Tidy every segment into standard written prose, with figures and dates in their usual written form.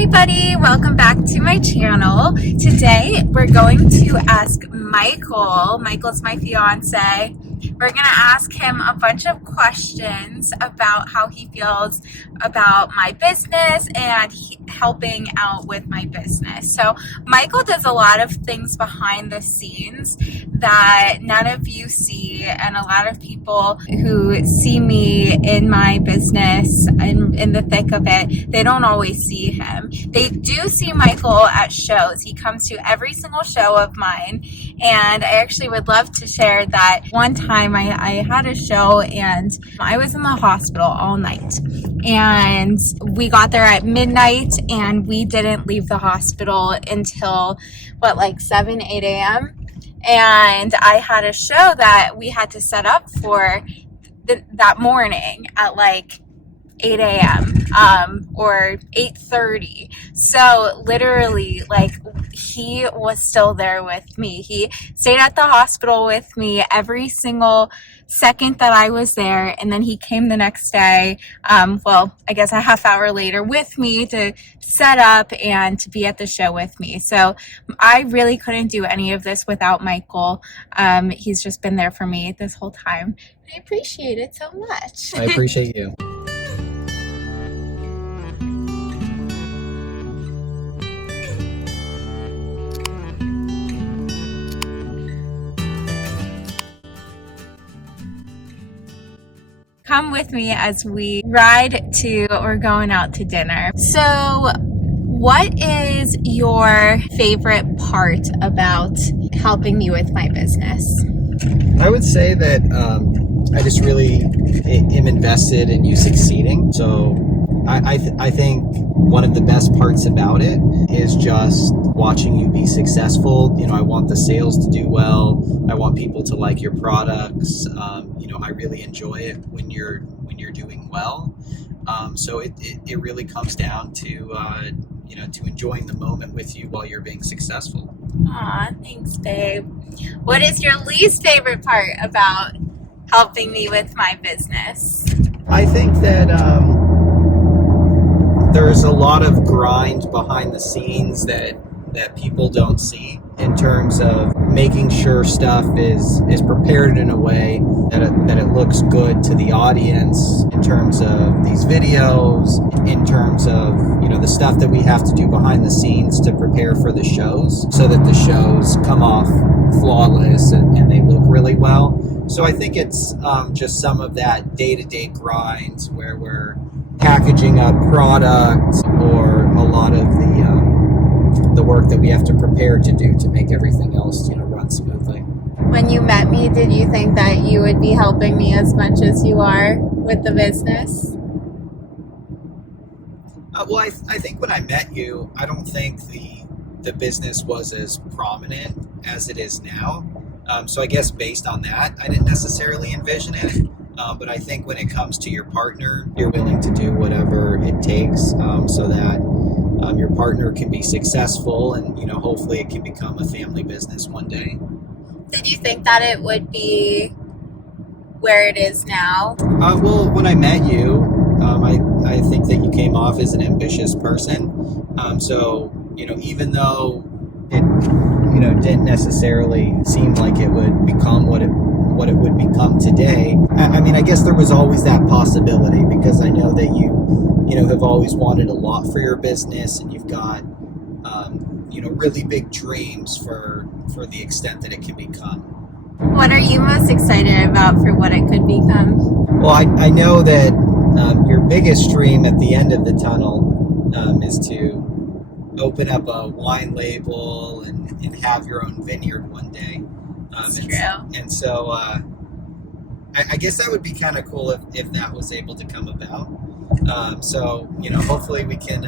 everybody, welcome back to my channel. Today we're going to ask Michael's my fiance. We're gonna ask him a bunch of questions about how he feels about my business and helping out with my business. So Michael does a lot of things behind the scenes that none of you see, and a lot of people who see me in my business and in the thick of it, they don't always see him. They do see Michael at shows. He comes to every single show of mine, and I actually would love to share that one time I had a show and I was in the hospital all night, and we got there at midnight and we didn't leave the hospital until like 8 a.m. and I had a show that we had to set up for that morning at like 8 a.m. Or 8:30. So literally, like, he was still there with me. He stayed at the hospital with me every single second that I was there, and then he came the next day, I guess a half hour later, with me to set up and to be at the show with me. So I really couldn't do any of this without Michael. He's just been there for me this whole time. I appreciate it so much. I appreciate you. Come with me as we we're going out to dinner. So what is your favorite part about helping me with my business? I would say that I just really am invested in you succeeding. So I think one of the best parts about it is just watching you be successful. You know, I want the sales to do well. I want people to like your products. I really enjoy it when you're doing well. So it really comes down to to enjoying the moment with you while you're being successful. Aw, thanks, babe. What is your least favorite part about helping me with my business? I think that there's a lot of grind behind the scenes that people don't see, in terms of making sure stuff is prepared in a way that it looks good to the audience, in terms of these videos, in terms of the stuff that we have to do behind the scenes to prepare for the shows, so that the shows come off flawless and they look really well. So I think it's just some of that day-to-day grind where we're packaging up products, or a lot of the work that we have to prepare to do to make everything else run smoothly. When you met me, did you think that you would be helping me as much as you are with the business? Well, I think when I met you, I don't think the business was as prominent as it is now. So I guess based on that, I didn't necessarily envision it. But I think when it comes to your partner, you're willing to do whatever it takes so that your partner can be successful, and hopefully it can become a family business one day. Did you think that it would be where it is now? Well, when I met you, I think that you came off as an ambitious person. So even though it didn't necessarily seem like it would become what it would become today, I guess there was always that possibility, because I know that you have always wanted a lot for your business, and you've got really big dreams for the extent that it can become. What are you most excited about for what it could become? Well, I know that your biggest dream at the end of the tunnel is to open up a wine label and have your own vineyard one day. That's true. And so I guess that would be kind of cool if that was able to come about. So hopefully we can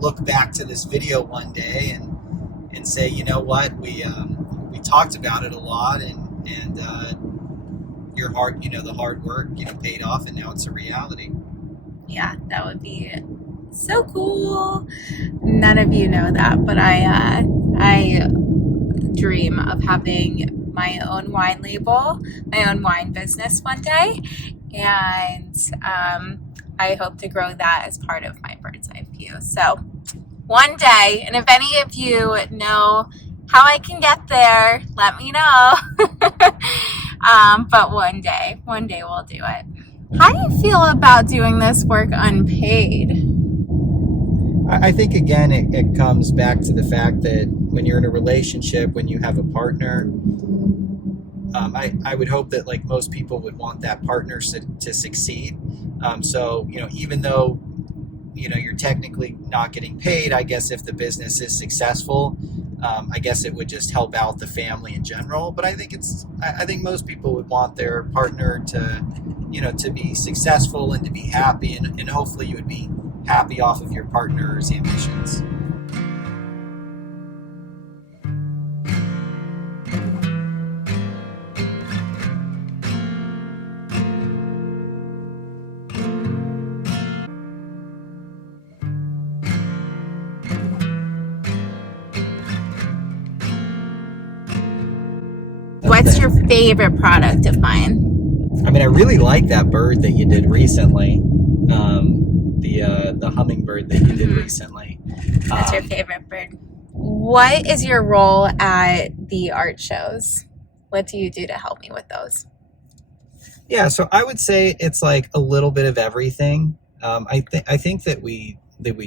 look back to this video one day and say, what, we talked about it a lot, and your the hard work paid off, and now it's a reality. Yeah, that would be so cool. None of you know that, but I dream of having my own wine label, my own wine business one day, and I hope to grow that as part of my bird's eye view. So one day, and if any of you know how I can get there, let me know. But one day we'll do it. How do you feel about doing this work unpaid? I think, again, it comes back to the fact that when you're in a relationship, when you have a partner, I would hope that, like most people, would want that partner to succeed. So, even though, you're technically not getting paid, I guess if the business is successful, I guess it would just help out the family in general. But I think most people would want their partner to be successful and to be happy, and hopefully you would be happy off of your partner's ambitions. What's your favorite product of mine? I mean, I really like that bird that you did recently. The hummingbird that you did recently. That's your favorite bird. What is your role at the art shows? What do you do to help me with those? Yeah, so I would say it's like a little bit of everything. I think that we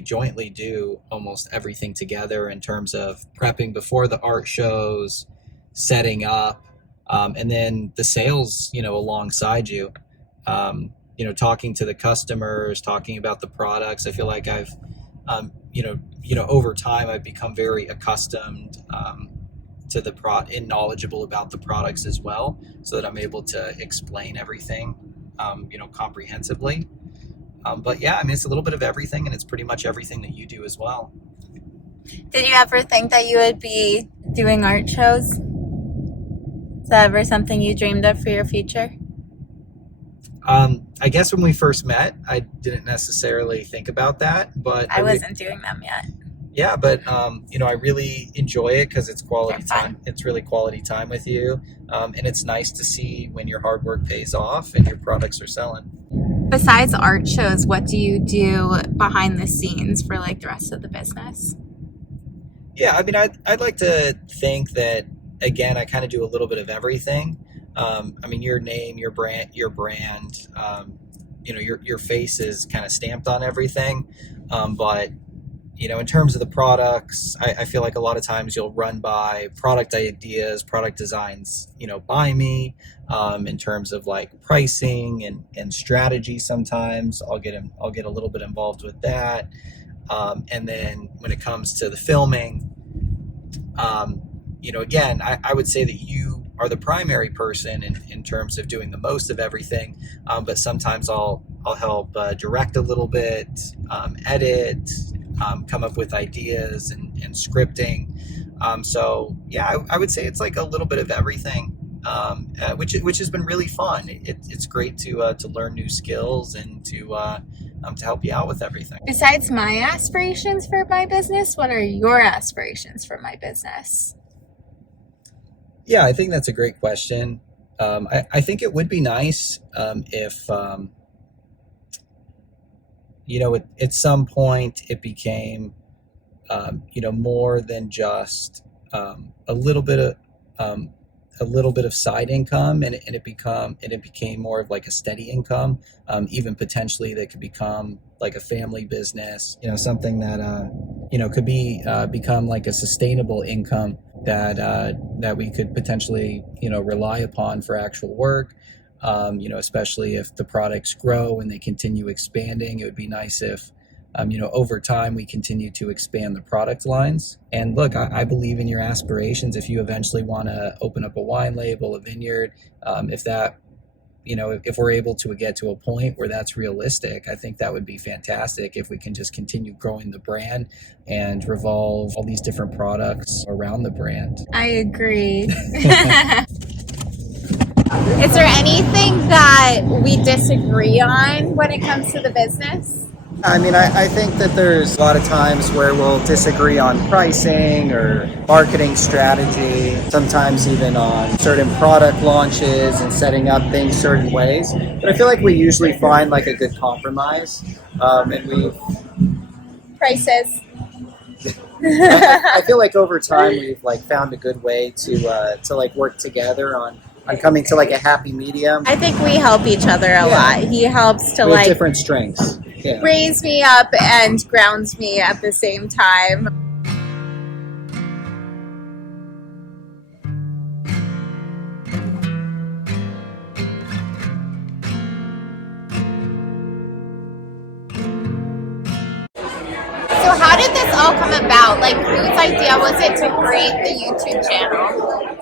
jointly do almost everything together in terms of prepping before the art shows, setting up, and then the sales, alongside you. Talking to the customers, talking about the products. I feel like I've, over time, I've become very accustomed to the and knowledgeable about the products as well, so that I'm able to explain everything, comprehensively. But yeah, I mean, it's a little bit of everything, and it's pretty much everything that you do as well. Did you ever think that you would be doing art shows? Is that ever something you dreamed of for your future? I guess when we first met, I didn't necessarily think about that, but I wasn't doing them yet. Yeah, but I really enjoy it because it's quality time. It's really quality time with you, and it's nice to see when your hard work pays off and your products are selling. Besides art shows, what do you do behind the scenes for like the rest of the business? Yeah, I mean, I'd like to think that, again, I kind of do a little bit of everything. I mean, your name, your brand, your face is kind of stamped on everything. But, in terms of the products, I feel like a lot of times you'll run by product ideas, product designs, by me, in terms of like pricing and strategy. Sometimes I'll get a little bit involved with that. And then when it comes to the filming, again, I would say that you are the primary person in terms of doing the most of everything, but sometimes I'll help direct a little bit, edit, come up with ideas and scripting. So yeah, I would say it's like a little bit of everything, which has been really fun. It's great to learn new skills and to help you out with everything. Besides my aspirations for my business, what are your aspirations for my business? Yeah, I think that's a great question. I think it would be nice if, at some point it became, more than just a little bit of side income, and it became more of like a steady income, even potentially that could become like a family business, something that could become like a sustainable income that we could potentially rely upon for actual work. Especially if the products grow and they continue expanding. It would be nice if over time we continue to expand the product lines. And look, I believe in your aspirations. If you eventually want to open up a wine label, a vineyard, if we're able to get to a point where that's realistic, I think that would be fantastic if we can just continue growing the brand and revolve all these different products around the brand. I agree. Is there anything that we disagree on when it comes to the business? I mean, I think that there's a lot of times where we'll disagree on pricing or marketing strategy, sometimes even on certain product launches and setting up things certain ways. But I feel like we usually find like a good compromise, and we've Prices. I feel like over time we've like found a good way to like work together on coming to like a happy medium. I think we help each other a Yeah. lot. He helps to We have like different strengths. Yeah. raise me up and grounds me at the same time. So how did this all come about? Like, whose idea was it to create the YouTube channel?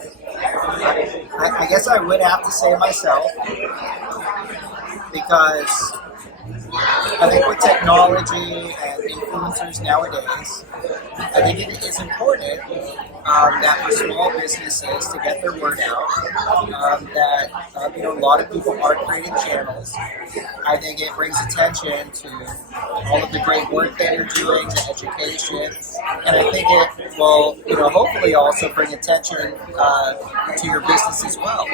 I guess I would have to say myself because I think with technology and influencers nowadays, I think it is important that for small businesses to get their word out, that a lot of people are creating channels. I think it brings attention to all of the great work that you're doing, the education, and I think it will, hopefully also bring attention to your business as well.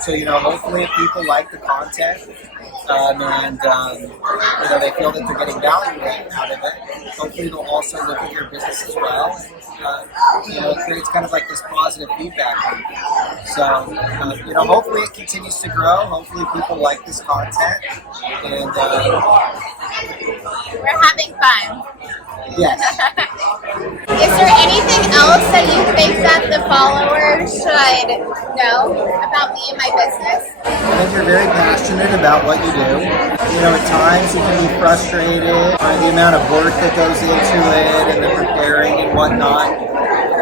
So, hopefully if people like the content, and they feel that they're getting value out of it. Hopefully, they'll also look at your business as well. It creates kind of like this positive feedback loop. So, hopefully it continues to grow. Hopefully, people like this content, and We're having fun. yes. Is there anything else that you think that the followers should know about me and my business? I think you're very passionate about what you do. At times you can be frustrated by the amount of work that goes into it and the preparing and whatnot.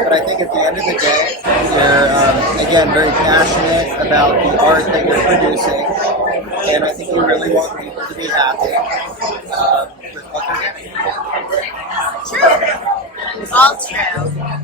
But I think at the end of the day, you're, again, very passionate about the art that you're producing. And I think you really want people to be happy with what they're getting. True. All true.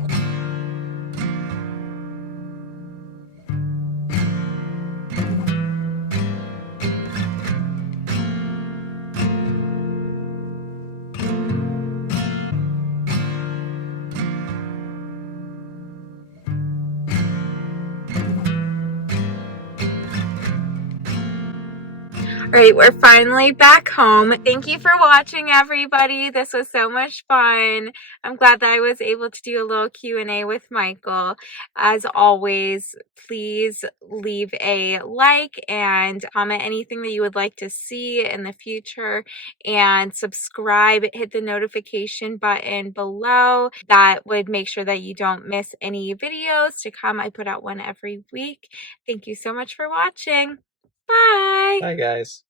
All right, we're finally back home. Thank you for watching, everybody. This was so much fun. I'm glad that I was able to do a little Q&A with Michael. As always, please leave a like and comment anything that you would like to see in the future, and subscribe. Hit the notification button below. That would make sure that you don't miss any videos to come. I put out one every week. Thank you so much for watching. Bye. Bye, guys.